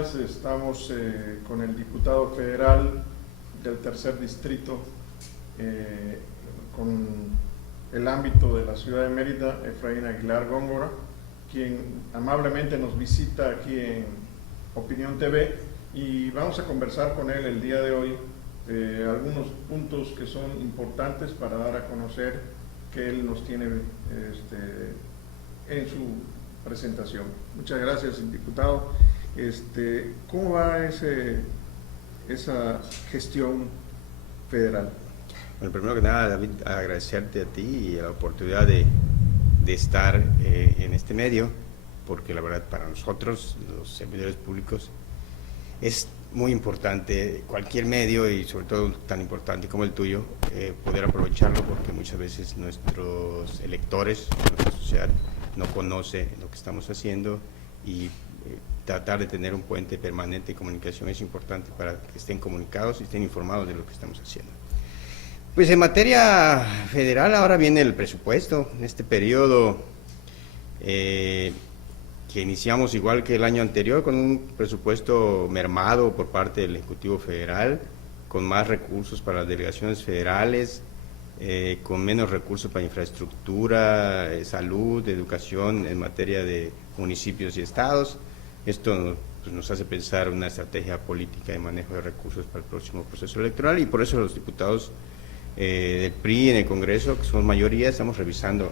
días. Estamos con el diputado federal del tercer distrito, con el ámbito de la ciudad de Mérida, Efraín Aguilar Góngora, quien amablemente nos visita aquí en Opinión TV, y vamos a conversar con él el día de hoy algunos puntos que son importantes para dar a conocer que él nos tiene en su presentación. Muchas gracias, diputado. ¿Cómo va esa gestión federal? Bueno, primero que nada, David, agradecerte a ti y a la oportunidad de estar en este medio, porque la verdad para nosotros, los servidores públicos, es muy importante cualquier medio, y sobre todo tan importante como el tuyo, poder aprovecharlo, porque muchas veces nuestros electores, nuestra sociedad, no conoce lo que estamos haciendo, y tratar de tener un puente permanente de comunicación es importante para que estén comunicados y estén informados de lo que estamos haciendo. Pues en materia federal ahora viene el presupuesto. En este periodo que iniciamos igual que el año anterior, con un presupuesto mermado por parte del Ejecutivo Federal, con más recursos para las delegaciones federales, con menos recursos para infraestructura, salud, educación en materia de municipios y estados. Esto pues, nos hace pensar una estrategia política de manejo de recursos para el próximo proceso electoral, y por eso los diputados del PRI en el Congreso, que somos mayoría, estamos revisando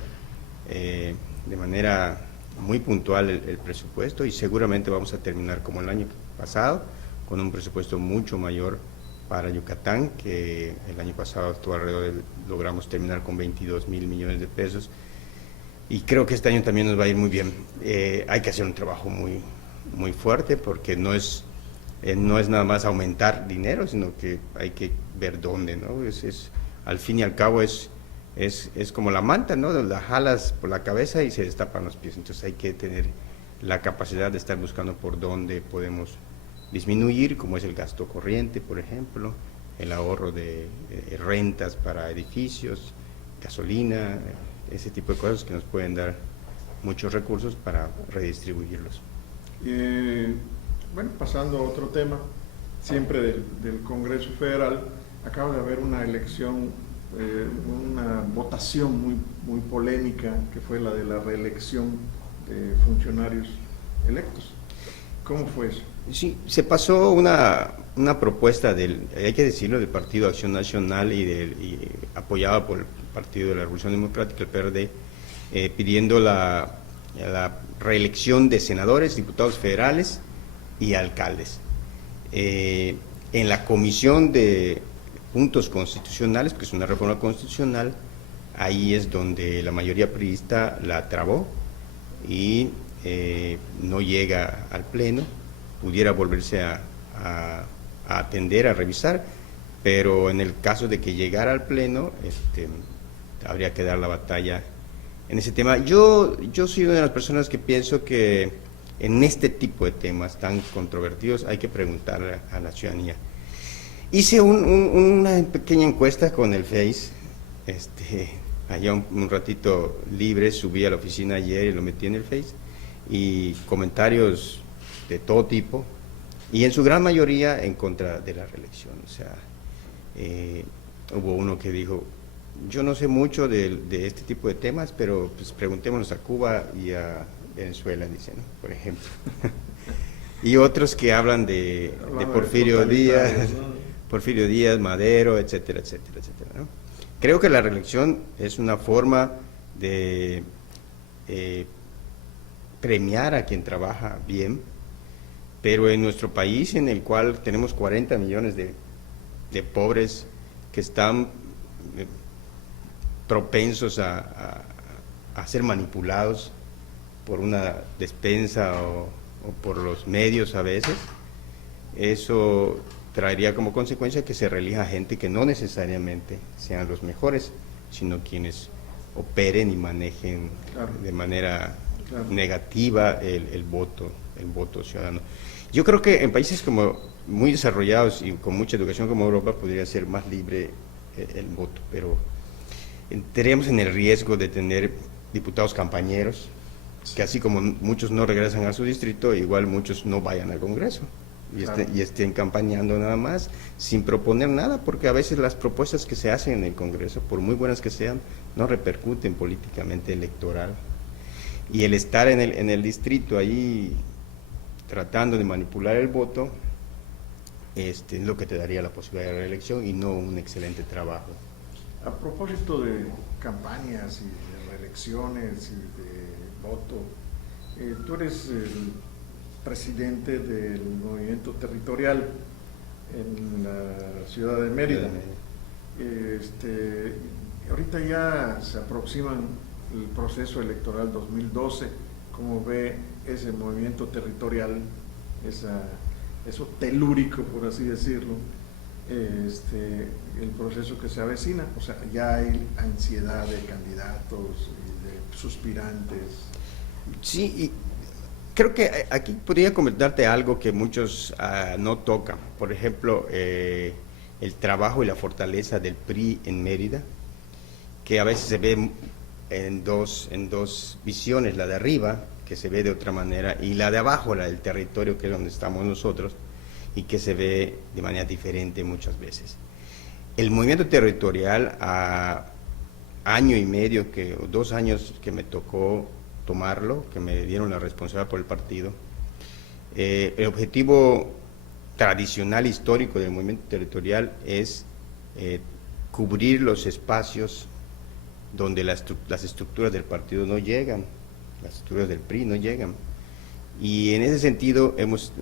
de manera muy puntual el presupuesto, y seguramente vamos a terminar como el año pasado, con un presupuesto mucho mayor para Yucatán, que el año pasado logramos terminar con 22,000 millones de pesos, y creo que este año también nos va a ir muy bien. Hay que hacer un trabajo muy fuerte, porque no es nada más aumentar dinero, sino que hay que ver dónde, ¿no? Al fin y al cabo es como la manta, ¿no? La jalas por la cabeza y se destapan los pies. Entonces hay que tener la capacidad de estar buscando por dónde podemos disminuir, como es el gasto corriente, por ejemplo, el ahorro de rentas para edificios, gasolina, ese tipo de cosas que nos pueden dar muchos recursos para redistribuirlos. Bueno, pasando a otro tema, siempre del Congreso Federal, acaba de haber una elección, una votación muy polémica, que fue la de la reelección de funcionarios electos. ¿Cómo fue eso? Sí, se pasó una propuesta hay que decirlo, del Partido Acción Nacional y apoyada por el Partido de la Revolución Democrática, el PRD, pidiendo la reelección de senadores, diputados federales y alcaldes. En la Comisión de Puntos Constitucionales, que es una reforma constitucional, ahí es donde la mayoría priista la trabó y no llega al Pleno. Pudiera volverse a atender, a revisar, pero en el caso de que llegara al Pleno, habría que dar la batalla en ese tema. Yo soy una de las personas que pienso que en este tipo de temas tan controvertidos hay que preguntar a la ciudadanía. Hice una pequeña encuesta con el Face, allá un ratito libre, subí a la oficina ayer y lo metí en el Face, y comentarios de todo tipo, y en su gran mayoría en contra de la reelección. O sea, hubo uno que dijo: yo no sé mucho de este tipo de temas, pero pues preguntémonos a Cuba y a Venezuela, dice, ¿no? Por ejemplo. Y otros que hablan de Porfirio Díaz, ¿no? Porfirio Díaz, Madero, etcétera, etcétera, etcétera, ¿no? Creo que la reelección es una forma de premiar a quien trabaja bien, pero en nuestro país, en el cual tenemos 40 millones de pobres que están propensos a ser manipulados por una despensa o por los medios a veces, eso traería como consecuencia que se reelija gente que no necesariamente sean los mejores, sino quienes operen y manejen de manera negativa el voto ciudadano. Yo creo que en países como muy desarrollados y con mucha educación como Europa podría ser más libre el voto, pero entraríamos en el riesgo de tener diputados campañeros que así como muchos no regresan a su distrito, igual muchos no vayan al Congreso y estén campañando nada más, sin proponer nada, porque a veces las propuestas que se hacen en el Congreso, por muy buenas que sean, no repercuten políticamente electoral. Y el estar en el distrito ahí tratando de manipular el voto, es lo que te daría la posibilidad de reelección y no un excelente trabajo. A propósito de campañas y de reelecciones y de voto, tú eres el presidente del movimiento territorial en la ciudad de Mérida. Ahorita ya se aproximan el proceso electoral 2012. ¿Cómo ve ese movimiento territorial, eso telúrico, por así decirlo, el proceso que se avecina? O sea, ya hay ansiedad de candidatos y de suspirantes. Sí, y creo que aquí podría comentarte algo que muchos no tocan. Por ejemplo, el trabajo y la fortaleza del PRI en Mérida, que a veces se ve en dos visiones, la de arriba, que se ve de otra manera, y la de abajo, la del territorio, que es donde estamos nosotros, y que se ve de manera diferente muchas veces. El movimiento territorial, a año y medio, o 2 años que me tocó tomarlo, que me dieron la responsabilidad por el partido, el objetivo tradicional, histórico del movimiento territorial es cubrir los espacios donde las estructuras del partido no llegan, las estructuras del PRI no llegan. Y en ese sentido hemos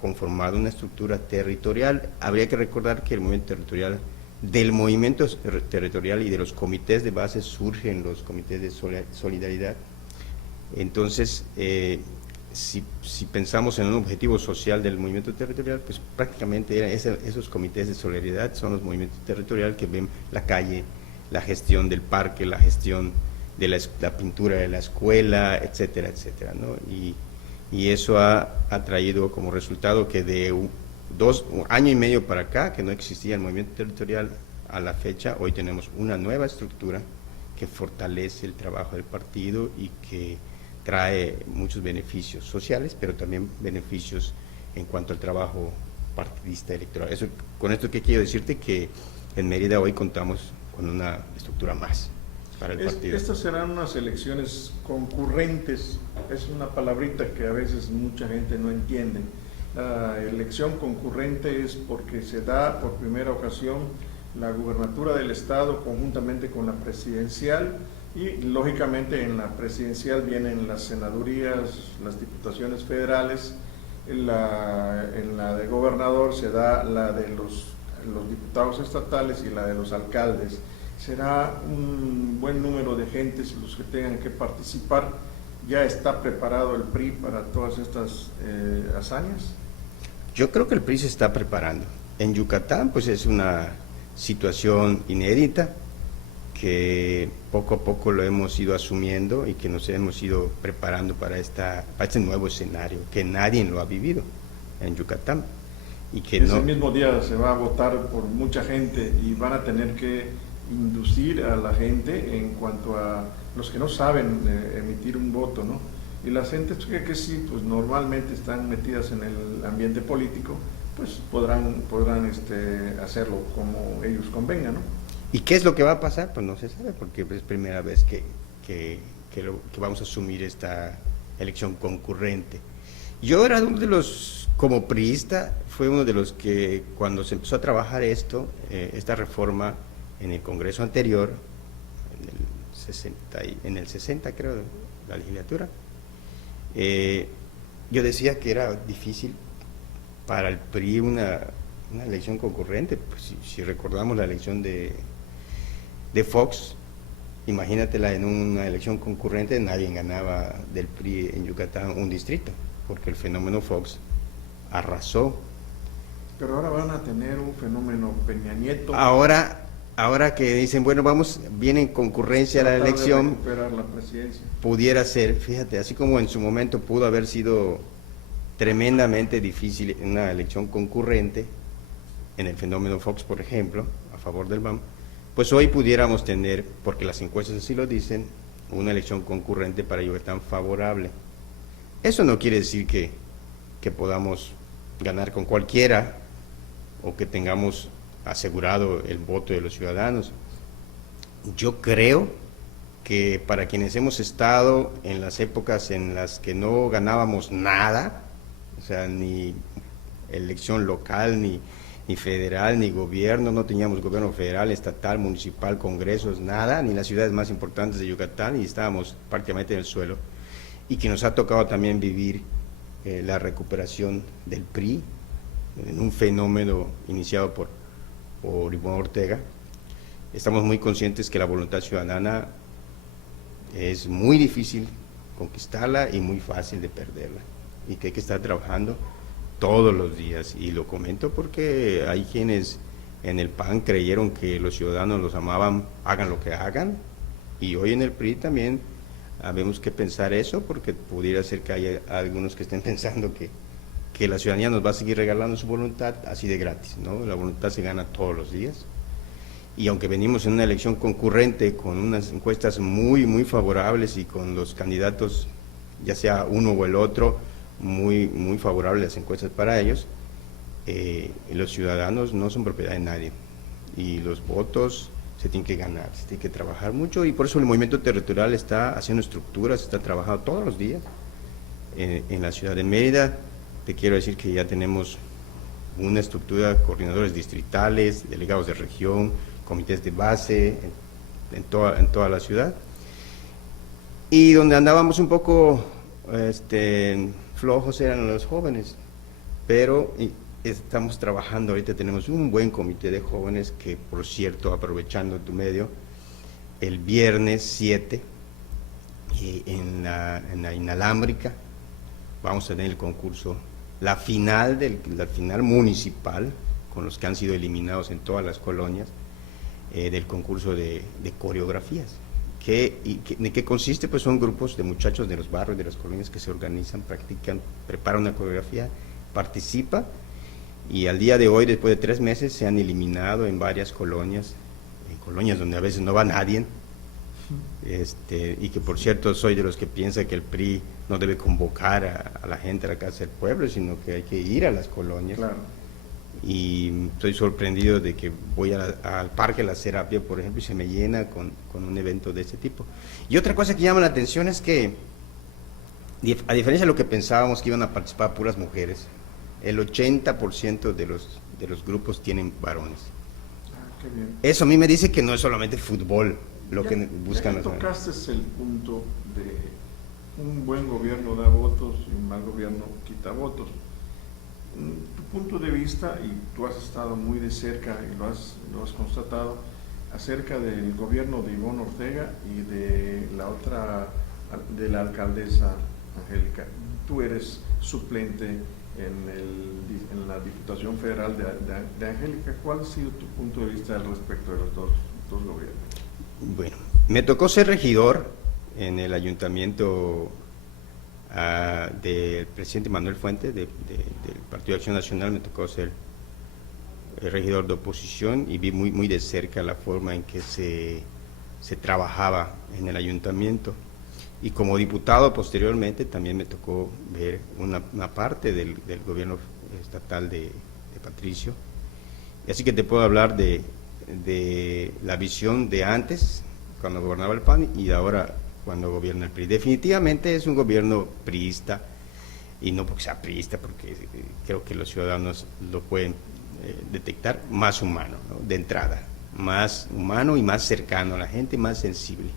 conformado una estructura territorial. Habría que recordar que el movimiento territorial, del movimiento territorial y de los comités de base surgen los comités de solidaridad. Entonces, si pensamos en un objetivo social del movimiento territorial, pues prácticamente esos comités de solidaridad son los movimientos territoriales que ven la calle, la gestión del parque, la gestión de la pintura de la escuela, etcétera, etcétera, ¿no? Y eso ha traído como resultado que de un año y medio para acá, que no existía el movimiento territorial, a la fecha, hoy tenemos una nueva estructura que fortalece el trabajo del partido y que trae muchos beneficios sociales, pero también beneficios en cuanto al trabajo partidista electoral. Con esto, ¿qué quiero decirte? Que en Mérida hoy contamos con una estructura más para el partido. Estas serán unas elecciones concurrentes, es una palabrita que a veces mucha gente no entiende. La elección concurrente es porque se da por primera ocasión la gubernatura del estado conjuntamente con la presidencial, y lógicamente en la presidencial vienen las senadurías, las diputaciones federales. En la de gobernador se da la de los diputados estatales y la de los alcaldes. Será un buen número de gentes los que tengan que participar. ¿Ya está preparado el PRI para todas estas hazañas? Yo creo que el PRI se está preparando. En Yucatán pues es una situación inédita que poco a poco lo hemos ido asumiendo y que nos hemos ido preparando para este nuevo escenario que nadie lo ha vivido en Yucatán. Y que ese mismo día se va a votar por mucha gente y van a tener que inducir a la gente en cuanto a los que no saben emitir un voto, ¿no? Y las gentes que sí, pues normalmente están metidas en el ambiente político, pues podrán hacerlo como ellos convengan, ¿no? ¿Y qué es lo que va a pasar? Pues no se sabe, porque es primera vez que vamos a asumir esta elección concurrente. Yo era uno de los, como priista, fue uno de los que cuando se empezó a trabajar esta reforma en el Congreso anterior, en el 60 creo, la legislatura, yo decía que era difícil para el PRI una elección concurrente. Pues si recordamos la elección de Fox, imagínatela en una elección concurrente, nadie ganaba del PRI en Yucatán un distrito, porque el fenómeno Fox arrasó. Pero ahora van a tener un fenómeno Peña Nieto. Ahora que dicen, bueno, viene en concurrencia la elección, la presidencia. Pudiera ser, fíjate, así como en su momento pudo haber sido tremendamente difícil una elección concurrente, en el fenómeno Fox, por ejemplo, a favor del BAM, pues hoy pudiéramos tener, porque las encuestas así lo dicen, una elección concurrente para Yucatán favorable. Eso no quiere decir que podamos ganar con cualquiera o que tengamos asegurado el voto de los ciudadanos. Yo creo que para quienes hemos estado en las épocas en las que no ganábamos nada, o sea, ni elección local, ni federal, ni gobierno, no teníamos gobierno federal, estatal, municipal, congresos, nada, ni las ciudades más importantes de Yucatán, y estábamos prácticamente en el suelo, y que nos ha tocado también vivir la recuperación del PRI, en un fenómeno iniciado por Ivonne Ortega. Estamos muy conscientes que la voluntad ciudadana es muy difícil conquistarla y muy fácil de perderla, y que hay que estar trabajando todos los días, y lo comento porque hay quienes en el PAN creyeron que los ciudadanos los amaban, hagan lo que hagan, y hoy en el PRI también habemos que pensar eso, porque pudiera ser que haya algunos que estén pensando que la ciudadanía nos va a seguir regalando su voluntad así de gratis, ¿no? La voluntad se gana todos los días, y aunque venimos en una elección concurrente con unas encuestas muy, muy favorables y con los candidatos, ya sea uno o el otro, muy, muy favorables las encuestas para ellos, los ciudadanos no son propiedad de nadie, y los votos se tienen que ganar, se tiene que trabajar mucho, y por eso el movimiento territorial está haciendo estructuras, está trabajando todos los días en la ciudad de Mérida. Te quiero decir que ya tenemos una estructura, coordinadores distritales, delegados de región, comités de base en toda la ciudad, y donde andábamos un poco flojos eran los jóvenes, pero estamos trabajando, ahorita tenemos un buen comité de jóvenes que, por cierto, aprovechando tu medio, el viernes 7 en la Inalámbrica vamos a tener el concurso, la final municipal, con los que han sido eliminados en todas las colonias, del concurso de coreografías. ¿De qué consiste? Pues son grupos de muchachos de los barrios, de las colonias, que se organizan, practican, preparan una coreografía, participan, y al día de hoy, después de 3 meses, se han eliminado en varias colonias, donde a veces no va nadie, y que, por cierto, soy de los que piensa que el PRI no debe convocar a la gente a la Casa del Pueblo, sino que hay que ir a las colonias. Claro. Y estoy sorprendido de que voy al Parque La Serapia, por ejemplo, y se me llena con un evento de este tipo. Y otra cosa que llama la atención es que, a diferencia de lo que pensábamos que iban a participar puras mujeres, el 80% de los grupos tienen varones. Qué bien. Eso a mí me dice que no es solamente fútbol lo que buscan. Ya tocaste el punto de un buen gobierno da votos y un mal gobierno quita votos. Tu punto de vista, y tú has estado muy de cerca y lo has constatado, acerca del gobierno de Ivonne Ortega y de la alcaldesa Angélica. Tú eres suplente en la Diputación Federal de Angélica. ¿Cuál ha sido tu punto de vista al respecto de los dos gobiernos? Bueno, me tocó ser regidor en el ayuntamiento del presidente Manuel Fuentes, del Partido de Acción Nacional. Me tocó ser el regidor de oposición y vi muy, muy de cerca la forma en que se trabajaba en el ayuntamiento. Y como diputado posteriormente también me tocó ver una parte del gobierno estatal de Patricio. Y así que te puedo hablar de la visión de antes, cuando gobernaba el PAN, y de ahora cuando gobierna el PRI. Definitivamente es un gobierno priista, y no porque sea priista, porque creo que los ciudadanos lo pueden detectar, más humano, ¿no? De entrada, más humano y más cercano a la gente, más sensible.